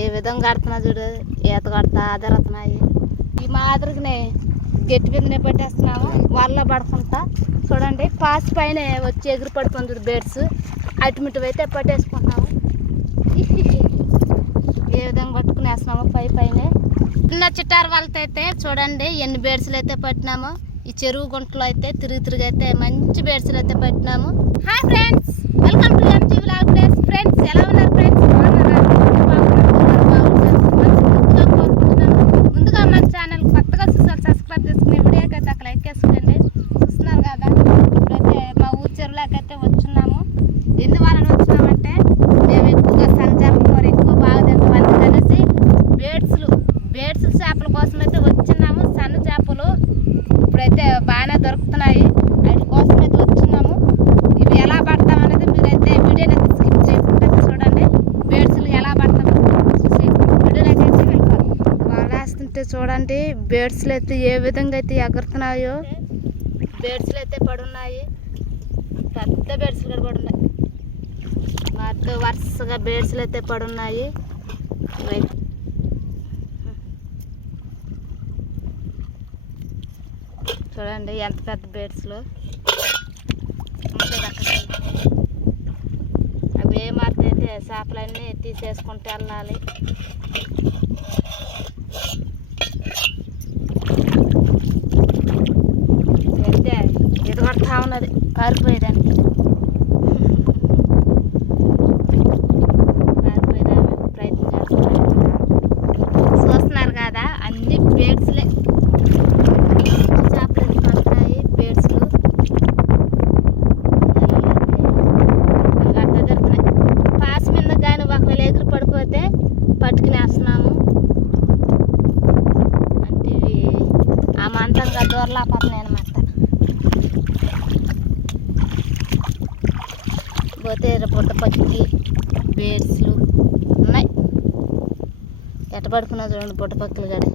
ఏ విధంగా కడుతున్నా చూడు, ఈత కొడతా ఆదరుతున్నాయి. ఈ మాదిరిగానే గట్టి మీదనే పట్టేస్తున్నాము, వాళ్ళ పడుకుంటా. చూడండి పాస్ పైన వచ్చి ఎగురు పడుతుంది చూడు బేడ్స్, అటుమిటు అయితే పట్టేసుకుంటున్నాము. ఏ విధంగా పట్టుకునేస్తున్నాము పైనే. చిన్న చిట్టారు వాళ్ళతో అయితే చూడండి ఎన్ని బేడ్స్లు అయితే పట్టినామో. ఈ చెరువు గుంటలో అయితే తిరిగి అయితే మంచి బేడ్స్లు అయితే పట్టినాము. Hi friends, welcome to MG vlog place. Friends ఎలా ఉన్నారు ఫ్రెండ్స్? ముందుగా మన ఛానల్ కొత్తగా చూసారు సబ్స్క్రైబ్ చేసుకుని వీడియోకి అయితే అక్కడ లైక్ చేసుకోండి. చూస్తున్నారు కదా, ఇప్పుడైతే మా ఊరు చెరువులోకి అయితే వచ్చున్నాము. ఎందువలన వచ్చినామంటే మేము ఎక్కువగా సంచారం కూర ఎక్కువ బాగా తింటామని కలిసి బేడ్స్ చేపల కోసం అయితే వచ్చిన్నాము. సన్న చేపలు ఇప్పుడైతే బాగానే దొరుకుతున్నాయి, వాటి కోసం అయితే వచ్చిన్నాము. ఇవి ఎలా పడతామనేది మీరైతే వీడియోని అయితే స్కిప్ చేయకుండా చూడండి. బేడ్స్లు ఎలా పడతామో చూసి వీడియోని అయితే వెళ్ళిపోతాం. వేస్తుంటే చూడండి బేడ్స్లు అయితే ఏ విధంగా అయితే ఎగురుతున్నాయో. బేడ్స్లు అయితే పడున్నాయి, పెద్ద బేడ్స్లు కూడా పడున్నాయి. వాటితో వరుసగా బేడ్స్లు అయితే పడున్నాయి. చూడండి ఎంత పెద్ద బేడ్స్లు అవి ఏ మారితే చేపలన్నీ తీసేసుకుంటూ వెళ్ళాలి. అయితే ఇది కొడతా ఉన్నది పారిపోయేదానికి. ప్రయత్నం చేస్తున్నారు. చూస్తున్నారు కదా అన్ని బేడ్స్లే, చేపలు పడతాయి బేడ్స్లు. గట్ట జరుగుతున్నాయి. పాస్ మీద కానీ ఒకవేళ ఎగురు పడిపోతే పట్టుకునేస్తున్నాము. అంటే ఇవి ఆ మంతంగా దూరలాపోతున్నాయి అనమాట. పోతే బుట్ట పక్కి బేడ్స్లు ఉన్నాయి. ఎట్ట పడుకున్నా చూడండి బుట్ట పక్కలు కానీ.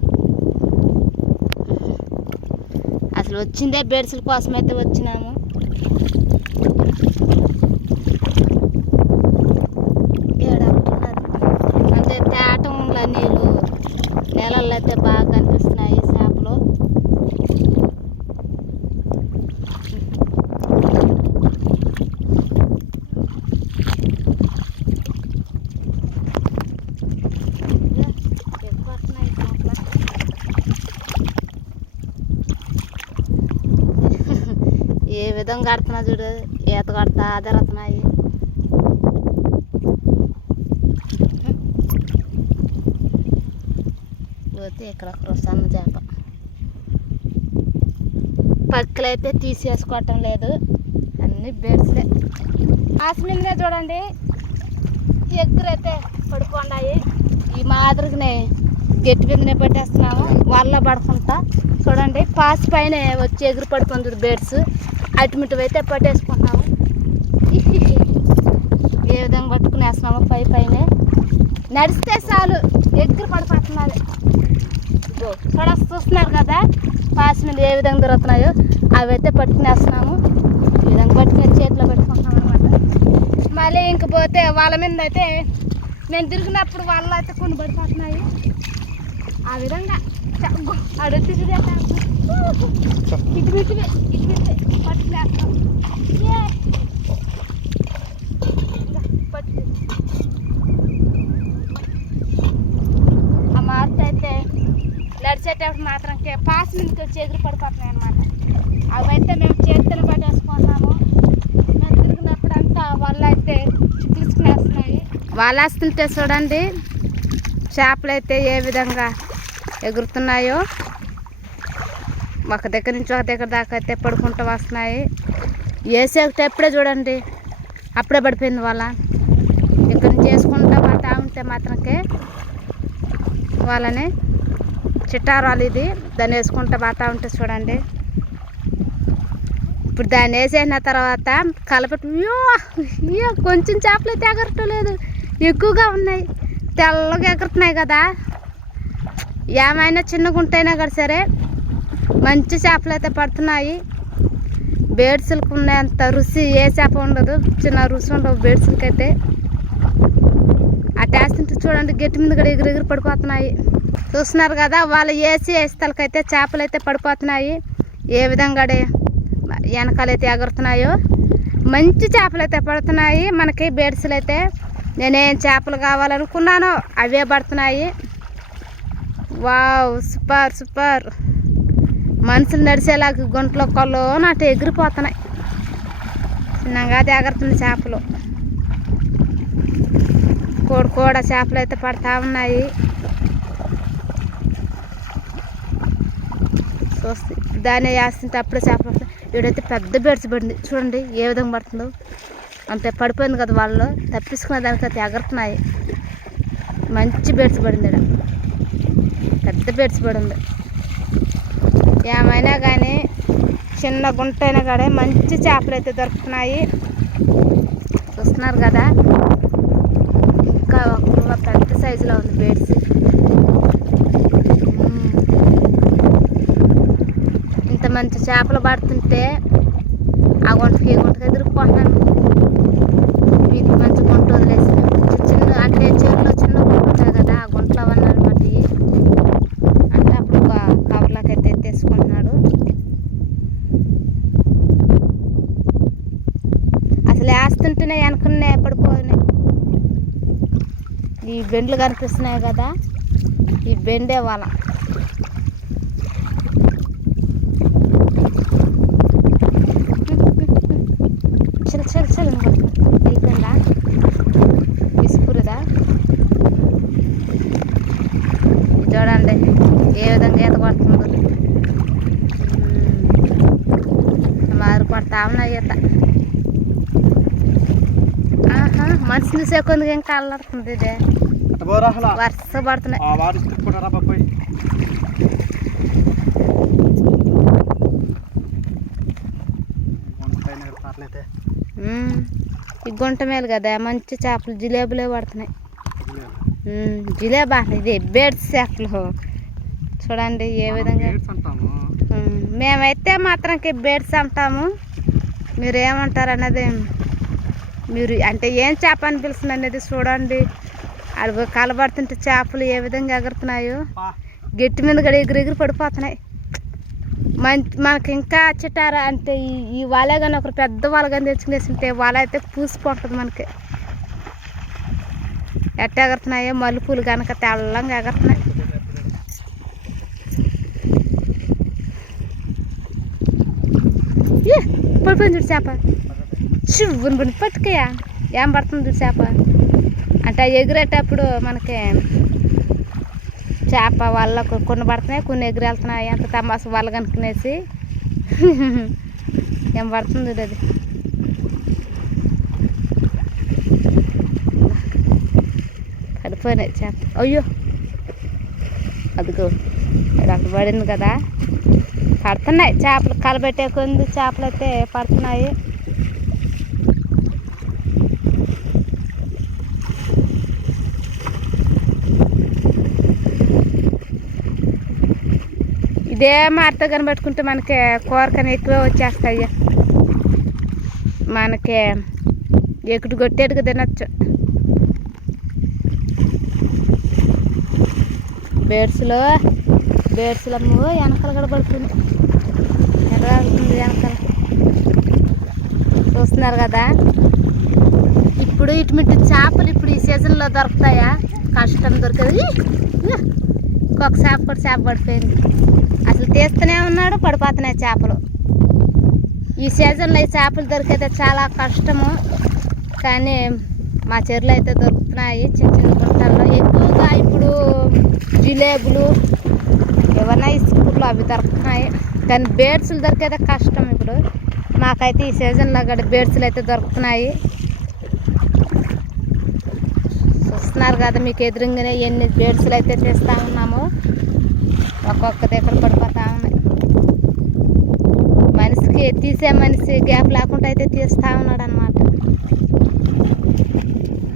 అసలు వచ్చిందే బేడ్స్ల కోసం అయితే వచ్చినాము. అంటే తేటంలో నీళ్ళు నెలల్లో అయితే బాగా కనిపిస్తున్నాయి చేపలు. ఏ విధంగా కడుతున్నా చూడు, ఈత కొడతా ఆదరుతున్నాయి. పోతే ఇక్కడ ఒక సన్న చేప పక్కలు అయితే తీసేసుకోవటం లేదు, అన్ని బేడ్స్లే. ఆస్మిన్నే చూడండి ఎగ్గురైతే పడుకున్నాయి. ఈ మాదిరిగానే గట్టి మీదనే పట్టేస్తున్నాము, వాళ్ళ పడుకుంటా. చూడండి పాస్ పైన వచ్చి ఎగురు పడుతుంది బేడ్స్, అటుమిటు అయితే పట్టేసుకుంటున్నాము. ఏ విధంగా పట్టుకునేస్తున్నాము పైనే. నడిస్తే చాలు ఎగురు పడిపోతున్నది. చూస్తున్నారు కదా పాస్ మీద ఏ విధంగా దొరుకుతున్నాయో అవి అయితే పట్టుకునేస్తున్నాము. ఈ విధంగా పట్టుకుని చేతిలో పెట్టుకుంటున్నాం అనమాట. మళ్ళీ ఇంక పోతే వాళ్ళ మీద అయితే నేను తిరిగినప్పుడు వాళ్ళు అయితే కొన్ని పడిపోతున్నాయి. ఆ విధంగా అడుగుతుంది ఇటు పట్టుకునేస్తాం. ఆ మార్త అయితే నడిచేటప్పుడు మాత్రం పాస్ మీదకి వచ్చి ఎగురు పడిపోతున్నాయి అనమాట. అవైతే మేము చేతులు పట్టేసుకుంటున్నాము. మేము తిరిగినప్పుడు అంతా వాళ్ళు అయితే చిక్కులుసుకునేస్తున్నాయి. వాళ్ళు వస్తుంటే చూడండి చేపలు అయితే ఏ విధంగా ఎగురుతున్నాయో. ఒక దగ్గర నుంచి ఒక దగ్గర దాకా అయితే పడుకుంటూ వస్తున్నాయి. వేసేటప్పుడే చూడండి అప్పుడే పడిపోయింది వాళ్ళ. ఇక్కడ నుంచి వేసుకుంటా పోతా ఉంటే మాత్రంకే వాళ్ళని చిట్టారాలు ఇది దాన్ని వేసుకుంటా పోతా ఉంటే చూడండి. ఇప్పుడు దాన్ని వేసేసిన తర్వాత కలపటి కొంచెం చేపలు అయితే ఎగరటం లేదు, ఎక్కువగా ఉన్నాయి. తెల్లగా ఎగురుతున్నాయి కదా. ఏమైనా చిన్నగా ఉంటైనా కదా సరే మంచి చేపలు అయితే పడుతున్నాయి. బేడ్స్లకు ఉన్నంత రుచి ఏ చేప ఉండదు, చిన్న రుచి ఉండవు బేడ్స్లకి అయితే. ఆ టేస్ట్ చూడండి గట్టి మీద కూడా ఎగిరి పడిపోతున్నాయి. చూస్తున్నారు కదా, వాళ్ళు వేస్తలకైతే చేపలు అయితే పడిపోతున్నాయి. ఏ విధంగా వెనకాలైతే ఎగురుతున్నాయో మంచి చేపలు అయితే పడుతున్నాయి మనకి. బేడ్స్లు అయితే నేనేం చేపలు కావాలనుకున్నానో అవే పడుతున్నాయి. Wow, super super. మనుషులు నడిచేలాగా గుంటలో కొల్లో నాటి ఎగిరిపోతున్నాయి. చిన్నగా ఎగురుతున్నాయి చేపలు. కూడా చేపలు అయితే పడతా ఉన్నాయి. చూస్తే దాన్ని వేస్తుంటే అప్పుడే చేపలు పడతాయి. వీడైతే పెద్ద బేడ్స్ పడింది చూడండి ఏ విధంగా పడుతుందో. అంతే పడిపోయింది కదా, వాళ్ళు తప్పించుకునే దానికైతే ఎగురుతున్నాయి. మంచి బేడ్స్ పడింది, పెద్ద బేడ్స్ పడింది. ఏమైనా కానీ చిన్న గుంట అయినా కానీ మంచి చేపలు అయితే దొరుకుతున్నాయి. చూస్తున్నారు కదా, ఇంకా పెద్ద సైజులో ఉంది బేడ్స్. ఇంత మంచి చేపలు పడుతుంటే ఆ గుంటకి ఈ గుంటకి ఎదురుకుపోతున్నాను. మీకు మంచి గుంట వదిలేసి చిన్న అంటే చెరువులో చిన్న గుంట ఉంటుంది కదా, ఆ గుంటలో అవన్నమాట. అంటే అప్పుడు ఒక కవర్లోకి అయితే ఎత్తేసుకుంటున్నాడు. అసలు వేస్తుంటేనే వెనకనే పడిపోయినాయి. ఈ బెండ్లు కనిపిస్తున్నాయి కదా, ఈ బెండే వాళ్ళ. చల్ అయిపోయిందా తీసుకురుదా. చూడండి ఏ విధంగా ఈత పడుతుందో. మారు పడతా ఉన్నాయి ఈత. మనిషిని చూసే కొందుకు ఇంకా అల్లాడుతుంది. ఇదే వరుస పడుతున్నాయి. ఈ గుంట మేలు కదా మంచి చేపలు జిలేబులే పడుతున్నాయి. జిలేబా ఇది బేడ్స్ చేపలు చూడండి ఏ విధంగా. మేమైతే మాత్రంకి బేడ్స్ అంటాము. మీరు ఏమంటారు అన్నది, మీరు అంటే ఏం చేప అని పిలుస్తుంది అనేది చూడండి. అవి కలబడుతుంటే చేపలు ఏ విధంగా ఎగురుతున్నాయో. గట్టి మీద కూడా ఎగిరి పడిపోతున్నాయి. మనకి ఇంకా చిటారా అంటే ఈ వల కానీ ఒకరు పెద్ద వల కానీ తెచ్చుకునేసింటే వల అయితే పూసిపోతుంది మనకి. ఎట్ట ఎగురుతున్నాయో మల్లెపూలు కనుక తెల్లంగా ఎగురుతున్నాయి. పడిపోయింది చూడు చేప. చివ్వుని పడి పట్టుకయా ఏం పడుతుంది చూడు చేప. అంటే ఎగిరేటప్పుడు మనకి చేప వల్ల కొన్ని పడుతున్నాయి, కొన్ని ఎగిరి వెళ్తున్నాయి. అంత తమాస వాళ్ళు కనుక్కునేసి ఏం పడుతుంది అది. పడిపోయినాయి చేప. అయ్యో అదిగో అక్కడ పడింది కదా. పడుతున్నాయి చేపలు, కలబెట్టే కొంది చేపలు అయితే పడుతున్నాయి. ఇదే మారితో కనిపెట్టుకుంటే మనకి కూరకని ఎక్కువ వచ్చేస్తాయి. మనకి ఎక్కుడు కొట్టేట్టుగా తినచ్చు. బేడ్స్లో వెనకాల కూడా పడుతుంది. ఎర్ర వెనకాల చూస్తున్నారు కదా. ఇప్పుడు ఇటుమిట్టు చేపలు ఇప్పుడు ఈ సీజన్లో దొరుకుతాయా? కష్టం దొరికేది. ఇంకొక చేప కూడా చేప పడిపోయింది. అసలు తీస్తూనే ఉన్నాడు, పడిపోతున్నాయి చేపలు. ఈ సీజన్లో ఈ చేపలు దొరికేది చాలా కష్టము. కానీ మా చెరువులో అయితే దొరుకుతున్నాయి చిన్న చిన్న గుంటల్లో. ఎక్కువగా ఇప్పుడు జిలేబులు ఏమన్నా ఈ స్కూల్లో అవి దొరుకుతున్నాయి. కానీ బేడ్స్లు దొరికేదే కష్టం. ఇప్పుడు మాకైతే ఈ సీజన్లో కూడా బేడ్స్లు అయితే దొరుకుతున్నాయి. చూస్తున్నారు కదా మీకు ఎదురుగానే ఎన్ని బేడ్స్లు అయితే తీస్తూ ఉన్నాము. ఒక్కొక్క దగ్గర పడిపోతా ఉన్నాయి. మనిషికి తీసే మనిషి గ్యాప్ లేకుండా అయితే తీస్తూ ఉన్నాడు అనమాట.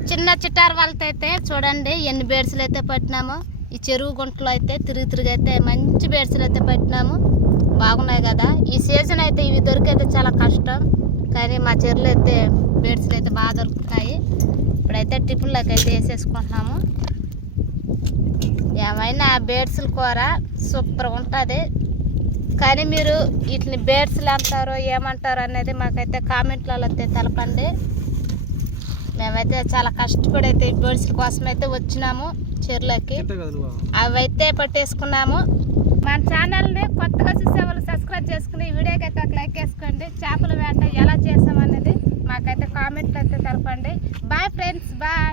చిన్న చిట్టారు వాళ్ళతో అయితే చూడండి ఎన్ని బేడ్స్లు అయితే పట్టినామో. ఈ చెరువు గుంటలో అయితే తిరిగి అయితే మంచి బేడ్స్లు అయితే పట్టినాము. బాగున్నాయి కదా. ఈ సీజన్ అయితే ఇవి దొరికైతే చాలా కష్టం. కానీ మా చెరువులో అయితే బేడ్స్లు అయితే బాగా దొరుకుతాయి. ఇప్పుడైతే టిఫిన్లోకి అయితే వేసేసుకుంటున్నాము. ఏమైనా బేడ్స్ల కూర సూపర్ ఉంటుంది. కానీ మీరు వీటిని బేడ్స్లు అంటారో ఏమంటారో అనేది మాకైతే కామెంట్లలో తెలపండి. మేమైతే చాలా కష్టపడి అయితే ఈ బేడ్స్ల కోసం అయితే వచ్చినాము చెరువులకి. అవైతే పట్టేసుకున్నాము. మన ఛానల్ని కొత్తగా చూసే వాళ్ళు సబ్స్క్రైబ్ చేసుకుని ఈ వీడియోకి అయితే ఒక లైక్ వేసుకోండి. చేపల వేట ఎలా చేసామనేది మాకైతే కామెంట్లు అయితే తెలపండి. Bye friends, bye.